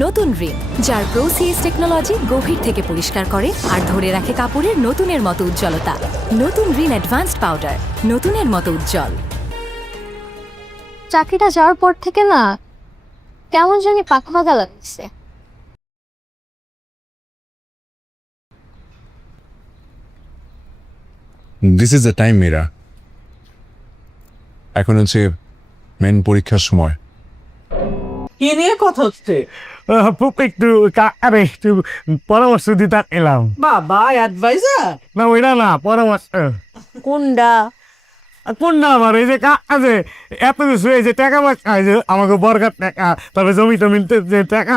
নতুন রিন, যার প্রোসিএস টেকনোলজি গভীর থেকে পরিষ্কার করে আর ধরে রাখে কাপড়ের নতুনের মতো উজ্জ্বলতা। নতুন রিন অ্যাডভান্সড পাউডার, নতুনের মতো উজ্জ্বল। চাকরিটা যাওয়ার পর থেকে না কেমন জানি পাকা পাকা লাগছে। This is the time Meera. এখন হচ্ছে মেন পরীক্ষার সময়। কি নিয়ে কথা হচ্ছে? একটু পরামর্শ দিতে এলাম। বাবা অ্যাডভাইজার না ওইটা না, পরামর্শ। কোনটা? কোন না আমার এই যে কাজে এত কিছু, এই যে টাকা পয়সা, এই যে আমাকে বরকার টাকা, তারপরে জমি টমি যে টাকা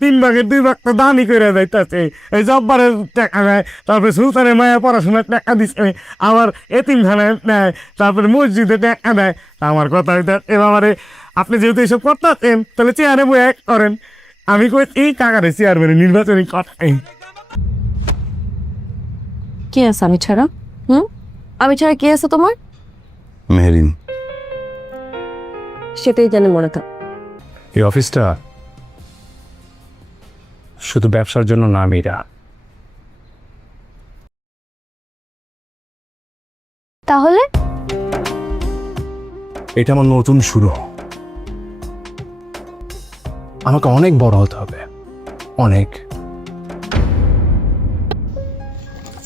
3 ভাগের 2 ভাগ তো দানই করে যাইতেছে। এই জব্বারের টাকা নেয়, তারপরে সুলতানের মায়ের পড়াশোনার টাকা দিচ্ছে, আবার এতিমখানায় নেয়, তারপরে মসজিদে টাকা দেয়। আমার কথা হইতে এবারে আপনি যেহেতু এইসব করতেছেন, তাহলে চেয়ারে বই এক করেন। আমি কই এই কাকারে চেয়ারম্যানের নির্বাচনী কথাই। কে আছে আমি ছাড়া? আমি ছাড়া কে আছে তোমার? মেহেরিন। সেটাই জানি মনে থাক। এই অফিসটা শুধু ব্যবসার জন্য না মীরা। তাহলে এটা আমার নতুন শুরু। আমাকে অনেক বড় হতে হবে, অনেক।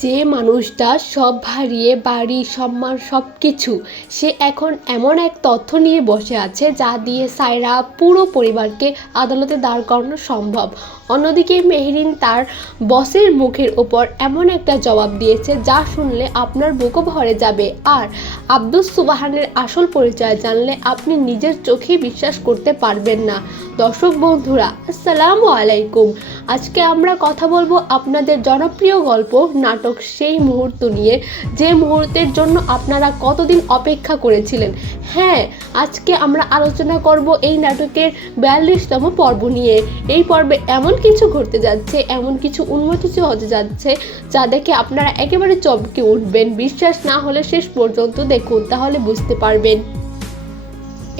যে মানুষটা সব হারিয়ে বাড়ি সম্মান সব কিছু, সে এখন এমন এক তথ্য নিয়ে বসে আছে যা দিয়ে সায়রা পুরো পরিবারকে আদালতে দাঁড় করানো সম্ভব। অন্যদিকে মেহরিন তার বসের মুখের ওপর এমন একটা জবাব দিয়েছে যা শুনলে আপনার বুকও ভরে যাবে। আর আব্দুস সুবহানের আসল পরিচয় জানলে আপনি নিজের চোখে বিশ্বাস করতে পারবেন না। দর্শক বন্ধুরা, আসসালামু আলাইকুম। আজকে আমরা কথা বলবো আপনাদের জনপ্রিয় গল্প নাটক সেই মুহূর্ত নিয়ে, যে মুহূর্তের জন্য আপনারা কতদিন অপেক্ষা করেছিলেন। হ্যাঁ, আজকে আমরা আলোচনা করব এই নাটকের 42তম পর্ব নিয়ে। এই পর্বে এমন কিছু ঘটতে যাচ্ছে, এমন কিছু উন্মোচিত হতে যাচ্ছে যা দেখে আপনারা একেবারে চমকে উঠবেন। বিশ্বাস না হলে শেষ পর্যন্ত দেখুন, তাহলে বুঝতে পারবেন।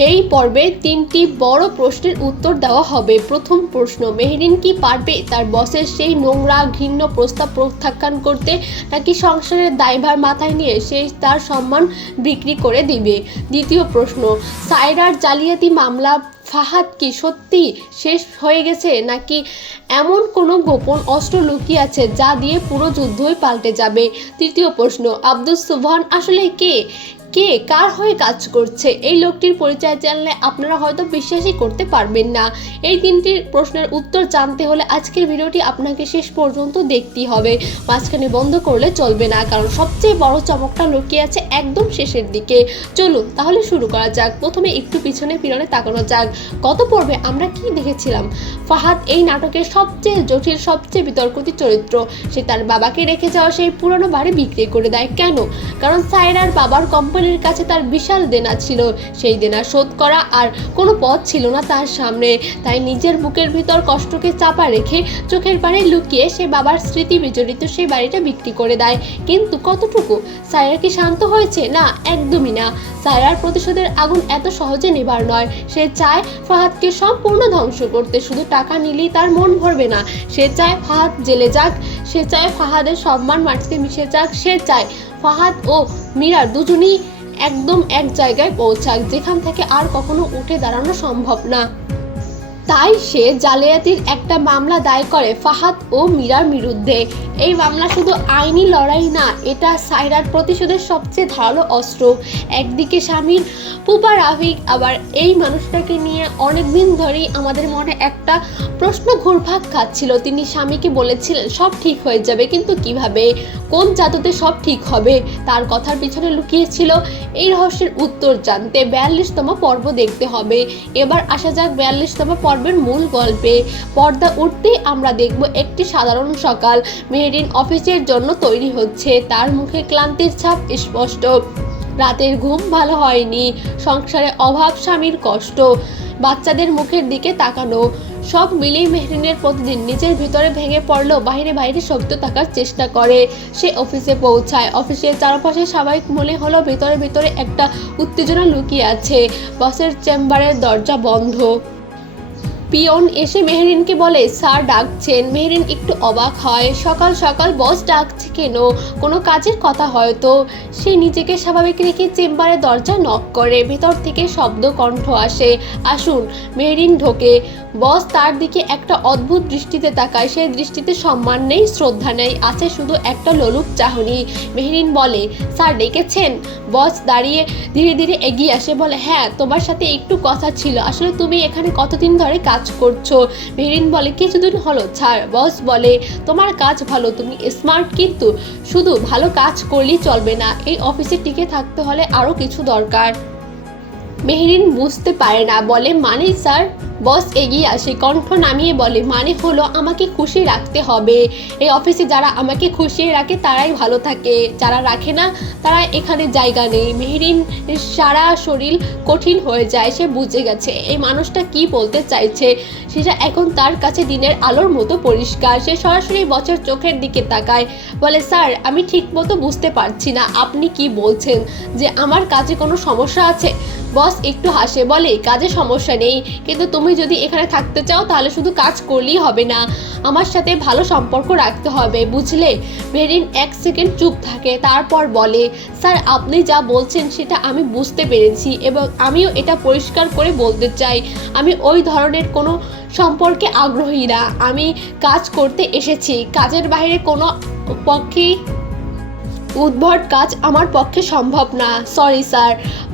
এই পর্বে 3টি বড় প্রশ্নের উত্তর দেওয়া হবে। প্রথম প্রশ্ন, মেহরিন কি পারবে তার বসের সেই নোংরা ঘৃণ্য প্রস্তাব প্রত্যাখ্যান করতে, নাকি সংসারের দায়ভার মাথায় নিয়ে সে তার সম্মান বিক্রি করে দিবে? দ্বিতীয় প্রশ্ন, সায়রার জালিয়াতি মামলা ফাহাদ কি সত্যি শেষ হয়ে গেছে, নাকি এমন কোনো গোপন অস্ত্র লুকিয়ে আছে যা দিয়ে পুরো যুদ্ধই পাল্টে যাবে? তৃতীয় প্রশ্ন, আব্দুস সুবহান আসলে কে কার হয়ে কাজ করছে? এই লোকটির পরিচয় জানলে আপনারা হয়তো বিশ্বাসই করতে পারবেন না। এই 3টি প্রশ্নের উত্তর জানতে হলে আজকের ভিডিওটি আপনাকে শেষ পর্যন্ত দেখতেই হবে, মাঝখানে বন্ধ করলে চলবে না, কারণ সবচেয়ে বড় চমকটা লুকিয়ে আছে একদম শেষের দিকে। চলুন তাহলে শুরু করা যাক। প্রথমে একটু পিছনে তাকানো যাক। গত পর্বে আমরা কি দেখেছিলাম? ফাহাদ এই নাটকের সবচেয়ে জটিল, সবচেয়ে বিতর্কিত চরিত্র। সে তার বাবাকে রেখে যাওয়া সেই পুরনো বাড়ি বিক্রি করে দেয়। কেন? কারণ সায়রার বাবার কোম্পানির কাছে তার বিশাল দেনা ছিল, সেই দেনা শোধ করা আর কোনো পথ ছিল না তার সামনে। তাই নিজের বুকের ভিতর কষ্টকে চাপা রেখে চোখের পানি লুকিয়ে সে বাবার স্মৃতি বিজড়িত সেই বাড়িটা বিক্রি করে দেয়। কিন্তু কতটুকু? সায়রা কি শান্ত হয়েছে? না, একদমই না। সায়রার প্রতিশোধের আগুন এত সহজে নেবার নয়। সে চায় ফাহাদকে সম্পূর্ণ ধ্বংস করতে। শুধু টাকা নিলেই তার মন ভরবে না। সে চায় ফাহাদ জেলে যাক, সে চায় ফাহাদের সম্মান মাটিতে মিশে যাক, সে চায় ফাহাদ ও মীরার দুজনই একদম এক জায়গায় পৌঁছাক, যেখান থেকে আর কখনো উঠে দাঁড়ানো সম্ভব না। তাই সে জালিয়াতির একটা মামলা দায়ের করে ফাহাদ ও মীরার বিরুদ্ধে। এই মামলা শুধু আইনি লড়াই না, এটা সায়রার প্রতিশোধের সবচেয়ে ধারালো অস্ত্র। একদিকে স্বামীর পুপা রাফিক, আবার এই মানুষটাকে নিয়ে অনেকদিন ধরেই আমাদের মনে একটা প্রশ্ন ঘুরপাক খাচ্ছিল। তিনি স্বামীকে বলেছিলেন সব ঠিক হয়ে যাবে, কিন্তু কিভাবে, কোন জাদুতে সব ঠিক হবে? তার কথার পিছনে লুকিয়েছিল এই রহস্যের উত্তর জানতে 42তম পর্ব দেখতে হবে। এবার আসা যাক 42তম পর্বের মূল গল্পে। পর্দা উঠতেই আমরা দেখব একটি সাধারণ সকাল। মেহরিন অফিসের জন্য তৈরি হচ্ছে, তার মুখে ক্লান্তির ছাপ স্পষ্ট। রাতের ঘুম ভালো হয়নি, সংসারে অভাব, স্বামীর কষ্ট, বাচ্চাদের মুখের দিকে তাকানো, সব মিলিয়ে মেহরিনের প্রতিদিন নিজের ভিতরে ভেঙে পড়লেও বাইরে বাইরে শক্ত থাকার চেষ্টা করে। সে অফিসে পৌঁছায়। অফিসের চারপাশে স্বাভাবিক মনে হলো ভিতরে ভিতরে একটা উত্তেজনা লুকিয়ে আছে। বসের চেম্বারের দরজা বন্ধ। পিয়ন এসে মেহরিনকে বলে স্যার ডাকছেন। মেহরিন একটু অবাক হয়। সকাল সকাল বস ডাকছে কেন? কোনো কাজের কথা হয়তো। সে নিজেকে স্বাভাবিক রেখে চেম্বারের দরজা নক করে। ভেতর থেকে শব্দ কণ্ঠ আসে, আসুন। মেহরিন ঢোকে। বস তার দিকে একটা অদ্ভুত দৃষ্টিতে তাকায়। সেই দৃষ্টিতে সম্মান নেই, শ্রদ্ধা নেই, আছে শুধু একটা লোলুপ চাহনি। মেহরিন বলে স্যার ডেকেছেন? বস দাঁড়িয়ে ধীরে ধীরে এগিয়ে আসে, বলে হ্যাঁ তোমার সাথে একটু কথা ছিল। আসলে তুমি এখানে কতদিন ধরে কাজ করছো? মেহরিন বলে কিছুদিন হলো স্যার। বস বলে তোমার কাজ ভালো, তুমি স্মার্ট, কিন্তু শুধু ভালো কাজ করলেই চলবে না, এই অফিসে টিকে থাকতে হলে আরও কিছু দরকার। মেহরিন বুঝতে পারে না, বলে মানে স্যার? বস এগিয়ে আসে, কণ্ঠ নামিয়ে বলে মানে হলো আমাকে খুশি রাখতে হবে। এই অফিসে যারা আমাকে খুশি রাখে তারাই ভালো থাকে, যারা রাখে না তারা এখানে জায়গা নেই। মেহরিন সারা শরীর কঠিন হয়ে যায়। সে বুঝে গেছে এই মানুষটা কি বলতে চাইছে। সেটা এখন তার কাছে দিনের আলোর মতো পরিষ্কার। সে সরাসরি বসের চোখের দিকে তাকায়, বলে স্যার আমি ঠিক মতো বুঝতে পারছি না, আপনি কি বলছেন? যে আমার কাজে কোনো সমস্যা আছে? বস একটু হাসে, বলে কাজে সমস্যা নেই, কিন্তু তুমি যদি এখানে থাকতে চাও তাহলে শুধু কাজ করলেই হবে না, আমার সাথে ভালো সম্পর্ক রাখতে হবে, বুঝলে? মেহরিন এক সেকেন্ড চুপ থাকে, তারপর বলে স্যার আপনি যা বলছেন সেটা আমি বুঝতে পেরেছি এবং আমিও এটা পরিষ্কার করে বলতে চাই, আমি ওই ধরনের কোনো সম্পর্কে আগ্রহী না। আমি কাজ করতে এসেছি, কাজের বাইরে কোনো পক্ষেই উদ্ভট কাজ আমার পক্ষে সম্ভব না। Sorry sir.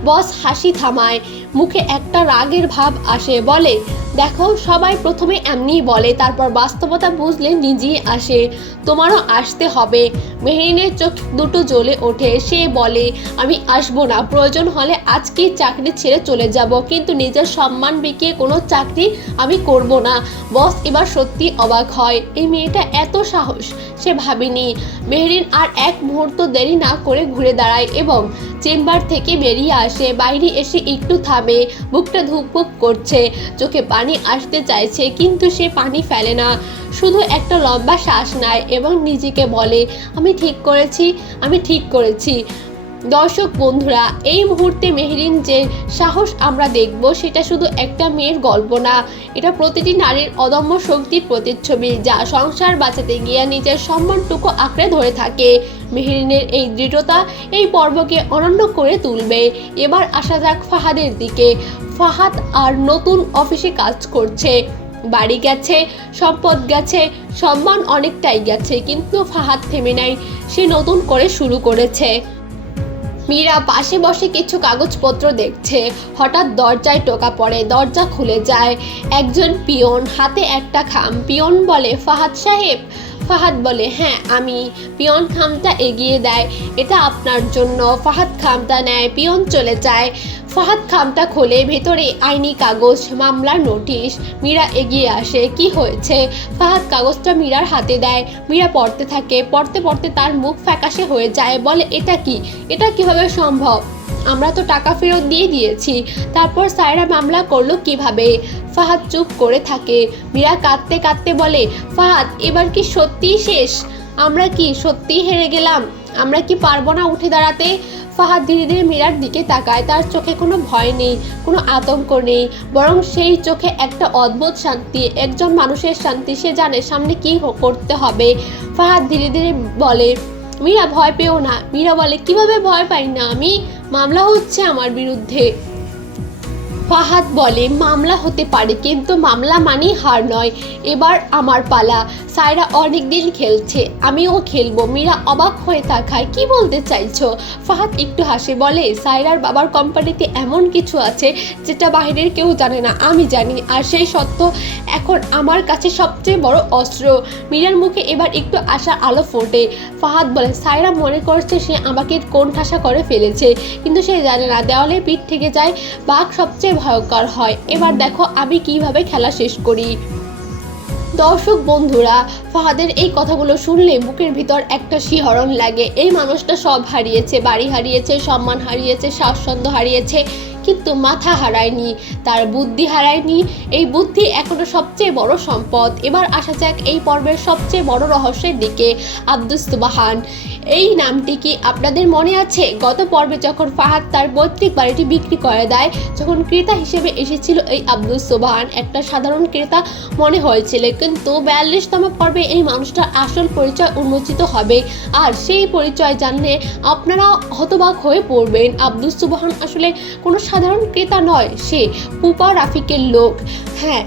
বস হাসি থামায়, মুখে একটা রাগের ভাব আসে, বলে দেখো সবাই প্রথমে এমনিই বলে, তারপর বাস্তবতা বুঝলে নিজেই আসে, তোমারও আসতে হবে। মেহরিনের চোখ দুটো জ্বলে ওঠে। সে বলে আমি আসবো না, প্রয়োজন হলে আজকেই চাকরি ছেড়ে চলে যাব, কিন্তু নিজের সম্মান বিকিয়ে কোনো চাকরি আমি করব না। বস এবার সত্যি অবাক হয়, এই মেয়েটা এত সাহস সে ভাবেনি। মেহরিন আর এক মুহূর্ত দেরি না করে ঘুরে দাঁড়ায় এবং চেম্বার থেকে বেরিয়ে আসে। বাইরে এসে একটু থামে, বুকটা ধুকপুক করছে, চোখে পানি আসতে চাইছে, কিন্তু সে পানি ফেলে না, শুধু একটা লম্বা শ্বাস নেয় এবং নিজেকে বলে আমি ঠিক করেছি, আমি ঠিক করেছি। দর্শক বন্ধুরা, এই মুহূর্তে মেহরিন যে সাহস আমরা দেখব সেটা শুধু একটা মেয়ের গল্প না, এটা প্রতিটি নারীর অদম্য শক্তির প্রতিচ্ছবি, যা সংসার বাঁচাতে গিয়ে নিজের সম্মানটুকু আঁকড়ে ধরে থাকে। মেহরিনের এই দৃঢ়তা এই পর্বকে অনন্য করে তুলবে। এবার আসা যাক ফাহাদের দিকে। ফাহাদ আর নতুন অফিসে কাজ করছে, বাড়ি গেছে, সম্পদ গেছে, সম্মান অনেকটাই গেছে, কিন্তু ফাহাদ থেমে নাই, সে নতুন করে শুরু করেছে। মীরা পাশে বসে কিছু কাগজপত্র দেখছে, হঠাৎ দরজায় টোকা পড়ে, দরজা খুলে যায়। একজন পিয়ন, হাতে একটা খাম। পিয়ন বলে ফাহাদ সাহেব। ফাহাদ বলে হ্যাঁ আমি। পিয়ন খামটা এগিয়ে দেয়, এটা আপনার জন্য। ফাহাদ খামটা নেয়, পিয়ন চলে যায়। ফাহাদ খামটা খোলে, ভেতরে আইনি কাগজ, মামলার নোটিশ। মীরা এগিয়ে আসে, কি হয়েছে? ফাহাদ কাগজটা মীরার হাতে দেয়। মীরা পড়তে থাকে, পড়তে পড়তে তার মুখ ফ্যাকাশে হয়ে যায়, বলে এটা কি? এটা কিভাবে সম্ভব? আমরা তো টাকা ফেরত দিয়ে দিয়েছি, তারপর সায়রা মামলা করলো কিভাবে? ফাহাদ চুপ করে থাকে। মীরা কাঁদতে কাঁদতে বলে ফাহাদ এবার কি সত্যিই শেষ? আমরা কি সত্যিই হেরে গেলাম? আমরা কি পারবো না উঠে দাঁড়াতে? ফাহাদ ধীরে ধীরে মীরার দিকে তাকায়, তার চোখে কোনো ভয় নেই, কোনো আতঙ্ক নেই, বরং সেই চোখে একটা অদ্ভুত শান্তি, একজন মানুষের শান্তি। সে জানে সামনে কি করতে হবে। ফাহাদ ধীরে ধীরে বলে মীরা ভয় পেও না। মীরা বলে কিভাবে ভয় পাই না আমি? মামলা হচ্ছে আমার বিরুদ্ধে। ফাহাদ বলে মামলা হতে পারে, কিন্তু মামলা মানেই হার নয়। এবার আমার পালা। সায়রা অনেক দিন খেলছে, আমিও খেলবো। মীরা অবাক হয়ে তাকায়, কি বলতে চাইছো? ফাহাদ একটু হাসে, বলে সায়রার বাবার কোম্পানিতে এমন কিছু আছে যেটা বাইরের কেউ জানে না, আমি জানি, আর সেই সত্য এখন আমার কাছে সবচেয়ে বড় অস্ত্র। মীরার মুখে এবার একটু আশার আলো ফোটে। ফাহাদ বলে সায়রা মনে করছে সে আমাকে কোণঠাসা করে ফেলেছে, কিন্তু সে জানে না দেওয়ালে পিঠ থেকে যায়, বাঘ সবচেয়ে ভয়ঙ্কর হয়। এবার দেখো আমি কিভাবে খেলা শেষ করি। দর্শক বন্ধুরা, ফাহাদের এই কথাগুলো শুনলে বুকের ভিতর একটা শিহরণ লাগে। এই মানুষটা সব হারিয়েছে, বাড়ি হারিয়েছে, সম্মান হারিয়েছে, স্বাচ্ছন্দ্য হারিয়েছে, কিন্তু মাথা হারায়নি, তার বুদ্ধি হারায়নি। এই বুদ্ধি এখনো সবচেয়ে বড় সম্পদ। এবার আসা যাক এই পর্বের সবচেয়ে বড় রহস্যের দিকে, আব্দুস সুবহান। এই নামটি কি আপনাদের মনে আছে? গত পর্বে যখন ফাহাদ তার পৈতৃক বাড়িটি বিক্রি করে দেয়, যখন ক্রেতা হিসেবে এসেছিল এই আব্দুস সুবহান, একটা সাধারণ ক্রেতা মনে হয়েছিল, কিন্তু 42তম পর্বে এই মানুষটার আসল পরিচয় উন্মোচিত হবে। আর সেই পরিচয় জানলে আপনারা হতবাক হয়ে পড়বেন। আব্দুস সুবহান আসলে কোনো সাধারণ ক্রেতা নয়, সে পুপা রাফিকের লোক। হ্যাঁ,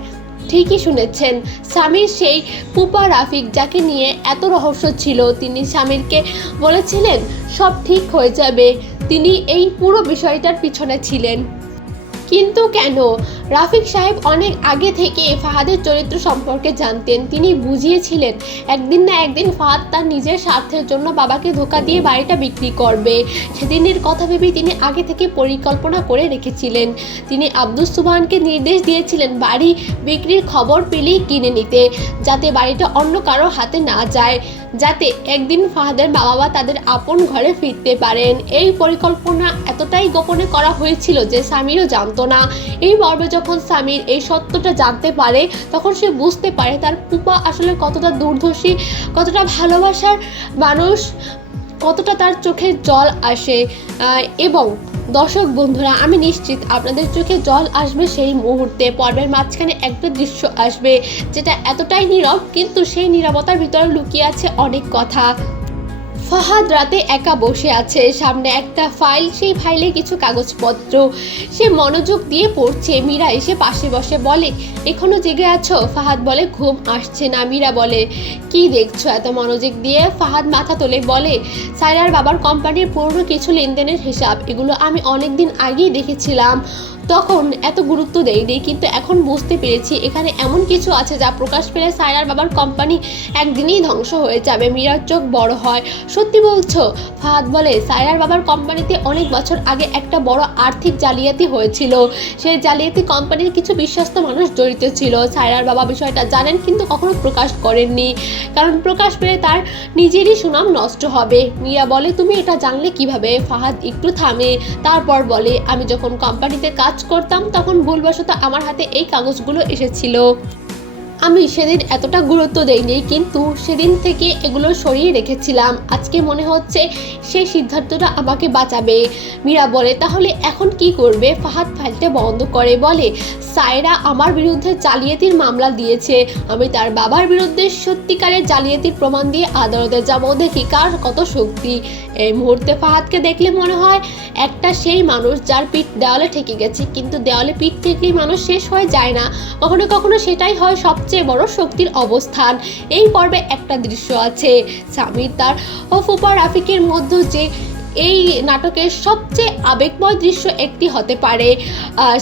ঠিকই শুনেছেন, সামির সেই পুপা রাফিক, যাকে নিয়ে এত রহস্য ছিল। তিনি সামিরকে বলেছিলেন সব ঠিক হয়ে যাবে, তিনি এই পুরো বিষয়টার পিছনে ছিলেন। কিন্তু কেন? রাফিক সাহেব অনেক আগে থেকে ফাহাদের চরিত্র সম্পর্কে জানতেন। তিনি বুঝিয়েছিলেন একদিন না একদিন ফাহাদ তার নিজের স্বার্থের জন্য বাবাকে ধোঁকা দিয়ে বাড়িটা বিক্রি করবে। সেদিনের কথা ভেবেই তিনি আগে থেকে পরিকল্পনা করে রেখেছিলেন। তিনি আব্দুস সুবহানকে নির্দেশ দিয়েছিলেন বাড়ি বিক্রির খবর পেলেই কিনে নিতে, যাতে বাড়িটা অন্য কারো হাতে না যায়, যাতে একদিন ফাহাদের মা বাবা তাদের আপন ঘরে ফিরতে পারেন। এই পরিকল্পনা এতটাই গোপনে করা হয়েছিল যে সামিরও জানতো না। এই পর্বে যখন সামির এই সত্যটা জানতে পারে, তখন সে বুঝতে পারে তার পুপা আসলে কতটা দুর্ধর্ষী, কতটা ভালোবাসার মানুষ, কতটা তার চোখে জল আসে। এবং দর্শক বন্ধুরা, আমি নিশ্চিত আপনাদের চোখে জল আসবে সেই মুহূর্তে। পর্বের মাঝখানে একটা দৃশ্য আসবে যেটা এতটাই নীরব, কিন্তু সেই নীরবতার ভিতরে লুকিয়ে আছে অনেক কথা। ফাহাদ রাতে একা বসে আছে, সামনে একটা ফাইল, সেই ফাইলে কিছু কাগজপত্র। সে মনোযোগ দিয়ে পড়ছে। মীরা এসে পাশে বসে বলে, এখনো জেগে আছো? ফাহাদ বলে, ঘুম আসছে না। মীরা বলে, কি দেখছো এত মনোযোগ দিয়ে? ফাহাদ মাথা তোলে, বলে, সায়রার বাবার কোম্পানির পুরনো কিছু লেনদেনের হিসাব। এগুলো আমি অনেকদিন আগেই দেখেছিলাম, তখন এত গুরুত্ব দেইনি, কিন্তু এখন বুঝতে পেরেছি এখানে এমন কিছু আছে যা প্রকাশ পেলে সায়রার বাবার কোম্পানি একদিনই ধ্বংস হয়ে যাবে। মীরার চোখ বড় হয়। সত্যি বলছো? ফাহাদ বলে, সায়রার বাবার কোম্পানিতে অনেক বছর আগে একটা বড় আর্থিক জালিয়াতি হয়েছিল। সেই জালিয়াতি কোম্পানির কিছু বিশ্বস্ত মানুষ জড়িত ছিল। সায়রার বাবা বিষয়টা জানেন, কিন্তু কখনো প্রকাশ করেননি, কারণ প্রকাশ পেলে তার নিজেরই সুনাম নষ্ট হবে। মীরা বলে, তুমি এটা জানলে কিভাবে? ফাহাদ একটু থামে, তারপর বলে, আমি যখন কোম্পানিতে কাজ করতাম তখন ভুলবশত আমার হাতে এই কাগজগুলো এসেছিল। আমি সেদিন এতটা গুরুত্ব দেইনি, কিন্তু সেদিন থেকে এগুলো সরিয়ে রেখেছিলাম। আজকে মনে হচ্ছে সেই সিদ্ধান্তটা আমাকে বাঁচাবে। মীরা বলে, তাহলে এখন কি করবে? ফাহাদ ফাইলটা বন্ধ করে বলে, সায়রা আমার বিরুদ্ধে জালিয়াতির মামলা দিয়েছে। আমি তার বাবার বিরুদ্ধে সত্যিকারের জালিয়াতির প্রমাণ দিয়ে আদালতে যাব, দেখি কার কত শক্তি। এই মুহূর্তে ফাহাদকে দেখলে মনে হয় একটা সেই মানুষ যার পিঠ দেওয়ালে ঠেকে গেছে, কিন্তু দেওয়ালে পিঠ ঠেকলেই মানুষ শেষ হয়ে যায় না, কখনো কখনো সেটাই হয় সবচেয়ে বড় শক্তির অবস্থান। এই পর্বে একটা দৃশ্য আছে, সামির তার ও ফুপা রাফিকের মধ্যে যে এই নাটকের সবচেয়ে আবেগময় দৃশ্য একটি হতে পারে।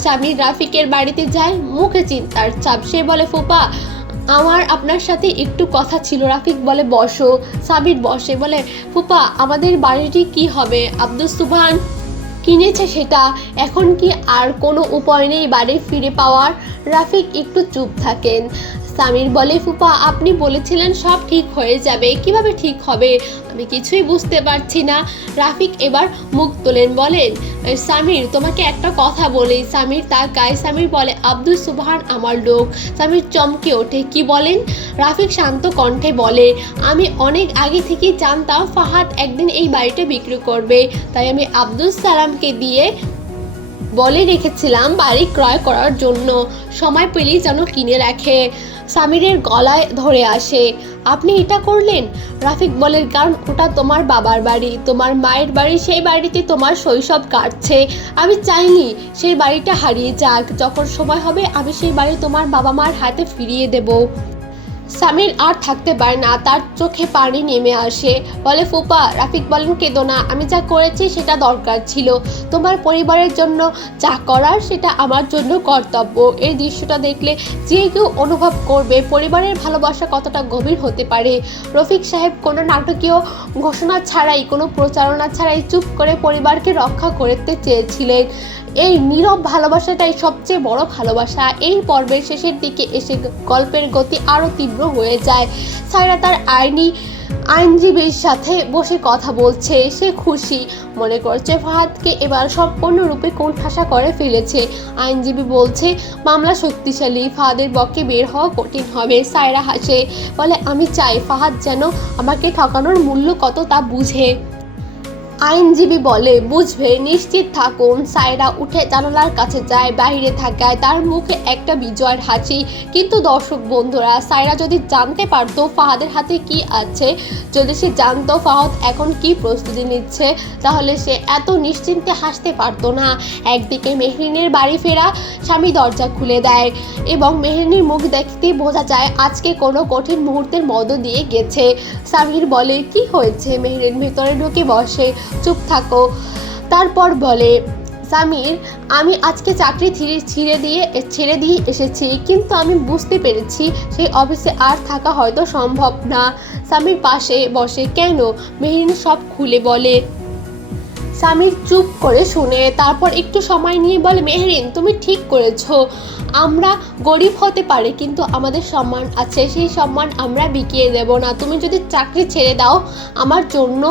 সামির রাফিকের বাড়িতে যায়, মুখে চিন্তার ছাপ। সে বলে, ফুপা আমার আপনার সাথে একটু কথা ছিল। রাফিক বলে, বসো। সামির বসে, বলে, ফুপা আমাদের বাড়িটি কি হবে? আব্দুস সুবহান কিনেছে সেটা, এখন কি আর কোনো উপায় নেই বাড়ি ফিরে পাওয়ার? রাফিক একটু চুপ থাকেন। সামির বলে, ফুপা আপনি বলেছিলেন সব ঠিক হয়ে যাবে, কিভাবে ঠিক হবে? আমি কিছুই বুঝতে পারছি না। রাফিক এবার মুখ তোলেন, বলেন, সামির তোমাকে একটা কথা বলি। সামির তাকায়। সামির বলে, আব্দুস সুবহান আমার লোক। সামির চমকে ওঠে, কি বলেন? রাফিক শান্ত কণ্ঠে বলে, আমি অনেক আগে থেকেই জানতাম ফাহাদ একদিন এই বাড়িটা বিক্রি করবে, তাই আমি আব্দুস সালামকে দিয়ে বলে রেখেছিলাম বাড়ি ক্রয় করার জন্য, সময় পেলেই যেন কিনে রাখে। সামিরের গলায় ধরে আসে, আপনি এটা করলেন? রাফিক বলে, কারণ ওটা তোমার বাবার বাড়ি, তোমার মায়ের বাড়ি, সেই বাড়িতে তোমার শৈশব কাটছে। আমি চাইনি সেই বাড়িটা হারিয়ে যাক। যখন সময় হবে আমি সেই বাড়ি তোমার বাবা মার হাতে ফিরিয়ে দেব। সামির আর থাকতে পারে না, তার চোখে পানি নেমে আসে। বলে, ফুপা। রাফিক বলেন, কেঁদো না, আমি যা করেছি সেটা দরকার ছিল। তোমার পরিবারের জন্য যা করার সেটা আমার জন্য কর্তব্য। এই দৃশ্যটা দেখলে যে কেউ অনুভব করবে পরিবারের ভালোবাসা কতটা গভীর হতে পারে। রফিক সাহেব কোনো নাটকীয় ঘোষণা ছাড়াই, কোনো প্রচারণা ছাড়াই চুপ করে পরিবারকে রক্ষা করতে চেয়েছিলেন। এই নীরব ভালোবাসাটাই সবচেয়ে বড় ভালোবাসা। এই পর্বের শেষের দিকে এসে গল্পের গতি আরও তীব্র হয়ে যায়। সায়রা তার আইনি আইনজীবীর সাথে বসে কথা বলছে। সে খুশি, মনে করছে ফাহাদকে এবার সম্পূর্ণরূপে কোণঠাসা করে ফেলেছে। আইনজীবী বলছে মামলা শক্তিশালী, ফাহাদের পক্ষে বের হওয়া কঠিন হবে। সায়রা হাসে, বলে আমি চাই ফাহাদ যেন আমাকে ঠকানোর মূল্য কত তা বুঝে। আইনজীবী বলে বুঝবে, নিশ্চিত থাকুন। সায়রা উঠে জানালার কাছে যায়, বাইরে থাকায় তার মুখে একটা বিজয়ের হাসি। কিন্তু দর্শক বন্ধুরা, সায়রা যদি জানতে পারতো ফাহাদের হাতে কি আছে, যদি সে জানতো ফাহাদ এখন কি প্রস্তুতি নিচ্ছে, তাহলে সে এত নিশ্চিন্তে হাসতে পারতো না। একদিকে মেহরিনের বাড়ি ফেরা, স্বামী দরজা খুলে দেয় এবং মেহরিনের মুখ দেখতে বোঝা যায় আজকে কোনো কঠিন মুহূর্তের মধ্য দিয়ে গেছে। সামির বলে কি হয়েছে? মেহরিন ভেতরে ঢুকে বসে, চুপ থাকো। তারপর বলে সামির, আমি আজকে চাকরি ছেড়ে দিয়ে এসেছি, কিন্তু আমি বুঝতে পেরেছি সেই অফিসে আর থাকা হয়তো সম্ভব না। সামির পাশে বসে, কেন? মেহরিন সব খুলে বলে। সামির চুপ করে শুনে, তারপর একটু সময় নিয়ে বলে মেহরিন, তুমি ঠিক করেছো। আমরা গরিব হতে পারি, কিন্তু আমাদের সম্মান আছে, সেই সম্মান আমরা বিকিয়ে দেব না। তুমি যদি চাকরি ছেড়ে দাও, আমার জন্য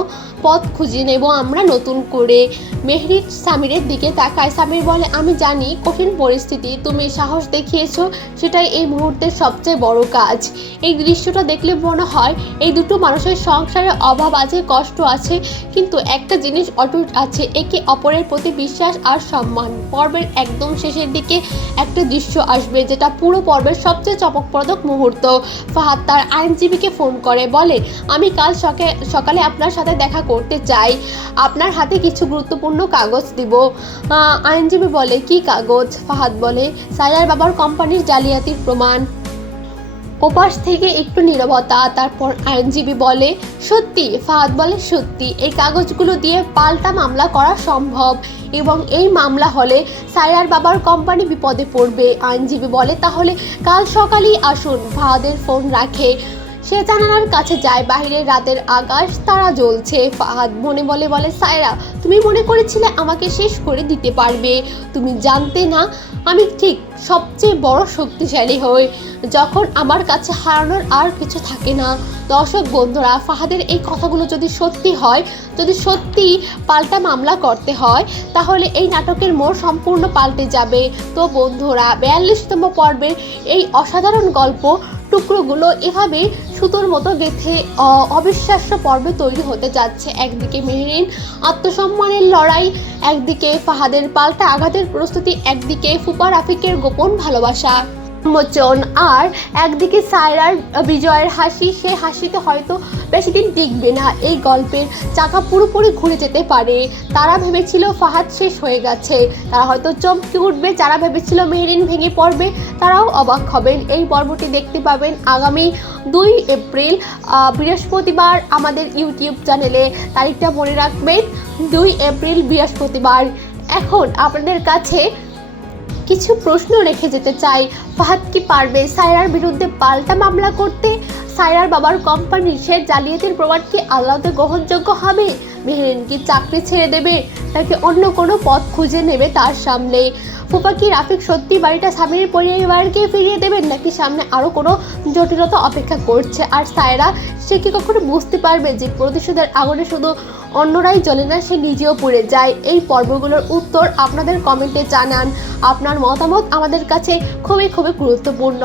পথ খুঁজে নেব আমরা নতুন করে। মেহরিন সামিরের দিকে তাকায়। সামির বলে আমি জানি কঠিন পরিস্থিতি, তুমি সাহস দেখিয়েছো, সেটাই এই মুহূর্তের সবচেয়ে বড় কাজ। এই দৃশ্যটা দেখলে মনে হয় এই দুটো মানুষের সংসারে অভাব আছে, কষ্ট আছে, কিন্তু একটা জিনিস অটুট আছে, একে অপরের প্রতি বিশ্বাস আর সম্মান। পর্বের একদম শেষের দিকে একটা দৃশ্য আসবে যেটা পুরো পর্বের সবচেয়ে চমকপ্রদ মুহূর্ত। ফাহাদ তার আইনজীবীকে ফোন করে, বলে আমি কাল সকালে আপনার সাথে দেখা করতে চাই, আপনার হাতে কিছু গুরুত্বপূর্ণ কাগজ দিব। আইনজীবী বলে কি কাগজ? ফাহাদ বলে সায়রার বাবার কোম্পানির জালিয়াতির প্রমাণ। ওপাশ থেকে একটু নীরবতা, তারপর আইনজীবী বলে সত্যি? ফাহাদ বলে সত্যি, এই কাগজগুলো দিয়ে পাল্টা মামলা করা সম্ভব এবং এই মামলা হলে সায়রার বাবার কোম্পানি বিপদে পড়বে। আইনজীবী বলে তাহলে কাল সকালেই আসুন। ফাহাদের ফোন রাখে, সে জানালার কাছে যায়, বাইরে রাতের আকাশ তারা জ্বলছে। ফাহাদ মনে বলে সায়রা, তুমি মনে করেছিলে আমাকে শেষ করে দিতে পারবে, তুমি জানতে না আমি ঠিক সবচেয়ে বড় শক্তিশালী হই যখন আমার কাছে হারানোর আর কিছু থাকে না। দর্শক বন্ধুরা, ফাহাদের এই কথাগুলো যদি সত্যি হয়, যদি সত্যি পাল্টা মামলা করতে হয়, তাহলে এই নাটকের মোড় সম্পূর্ণ পাল্টে যাবে। তো বন্ধুরা, 42তম পর্বের এই অসাধারণ গল্প টুকরোগুলো এভাবে সুতোর মতো গেঁথে অবিশ্বাস্য পর্বে তৈরি হতে যাচ্ছে। একদিকে মেহরিন আত্মসম্মানের লড়াই, একদিকে ফাহাদের পাল্টা আঘাতের প্রস্তুতি, একদিকে ফুপা রাফিকের গোপন ভালোবাসা উন্মোচন, আর একদিকে সায়রার বিজয়ের হাসি। সে হাসিতে হয়তো বেশি দিন টিকবে না, এই গল্পের চাকা পুরোপুরি ঘুরে যেতে পারে। তারা ভেবেছিল ফাহাদ শেষ হয়ে গেছে, তারা হয়তো চমকে উঠবে। যারা ভেবেছিল মেহরিন ভেঙে পড়বে, তারাও অবাক হবেন। এই পর্বটি দেখতে পাবেন আগামী 2 এপ্রিল বৃহস্পতিবার আমাদের ইউটিউব চ্যানেলে। তারিখটা মনে রাখবেন, 2 এপ্রিল বৃহস্পতিবার। এখন আপনাদের কাছে কিছু প্রশ্ন রেখে যেতে চাই। ফাহাদ কি পারবে সায়রার বিরুদ্ধে পাল্টা মামলা করতে? সায়রার বাবার কোম্পানির সে জালিয়াতির প্রমাণ কি আদালতে গ্রহণযোগ্য হবে? মেহরিন কি চাকরি ছেড়ে দেবে, নাকি অন্য কোনো পথ খুঁজে নেবে তার সামনে? ফুপা কি রাফিক সত্যি বাড়িটা স্বামীর পরিবারকে ফিরিয়ে দেবেন, নাকি সামনে আরও কোনো জটিলতা অপেক্ষা করছে? আর সায়রা, সে কি কখনো বুঝতে পারবে যে প্রতিশোধের আগুনে শুধু অন্যরাই জ্বলে না, সে নিজেও পুড়ে যায়? এই পর্বগুলোর উত্তর আপনাদের কমেন্টে জানান। আপনার মতামত আমাদের কাছে খুবই গুরুত্বপূর্ণ।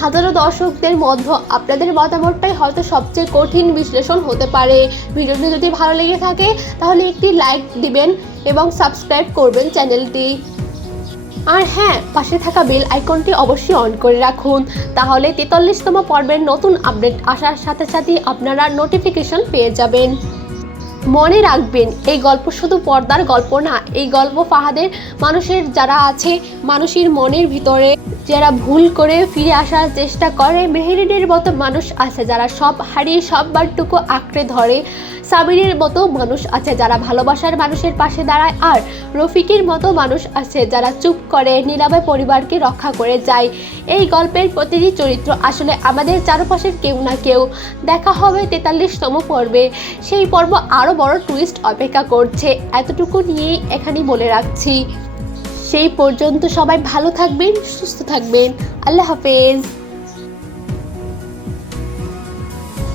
হাজারো দর্শকদের মধ্যে আপনাদের মতামতটাই হয়তো সবচেয়ে কঠিন বিশ্লেষণ হতে পারে। ভিডিওটি যদি ভালো লেগে থাকে তাহলে একটি লাইক দিবেন এবং সাবস্ক্রাইব করবেন চ্যানেলটি। আর হ্যাঁ, পাশে থাকা বেল আইকনটি অবশ্যই অন করে রাখুন, তাহলে 43তম পর্বের নতুন আপডেট আসার সাথে সাথেই আপনারা নোটিফিকেশন পেয়ে যাবেন। মনে রাখবেন, এই গল্প শুধু পর্দার গল্প না, এই গল্প ফাহাদের মানুষের যারা আছে, মানুষের মনের ভিতরে যারা ভুল করে ফিরে আসার চেষ্টা করে। মেহরিনের মতো মানুষ আছে যারা সব হারিয়ে সববারটুকু আঁকড়ে ধরে। সামিরের মতো মানুষ আছে যারা ভালোবাসার মানুষের পাশে দাঁড়ায়। আর রফিকের মতো মানুষ আছে যারা চুপ করে নীরবে পরিবারকে রক্ষা করে যায়। এই গল্পের প্রতিটি চরিত্র আসলে আমাদের চারপাশের কেউ না কেউ। দেখা হবে 43তম পর্বে। সেই পর্ব আরও বড় টুইস্ট অপেক্ষা করছে। এতটুকু নিয়েই এখানেই বলে রাখছি। সেই পর্যন্ত সবাই ভালো থাকবেন, সুস্থ থাকবেন। আল্লাহ হাফেজ।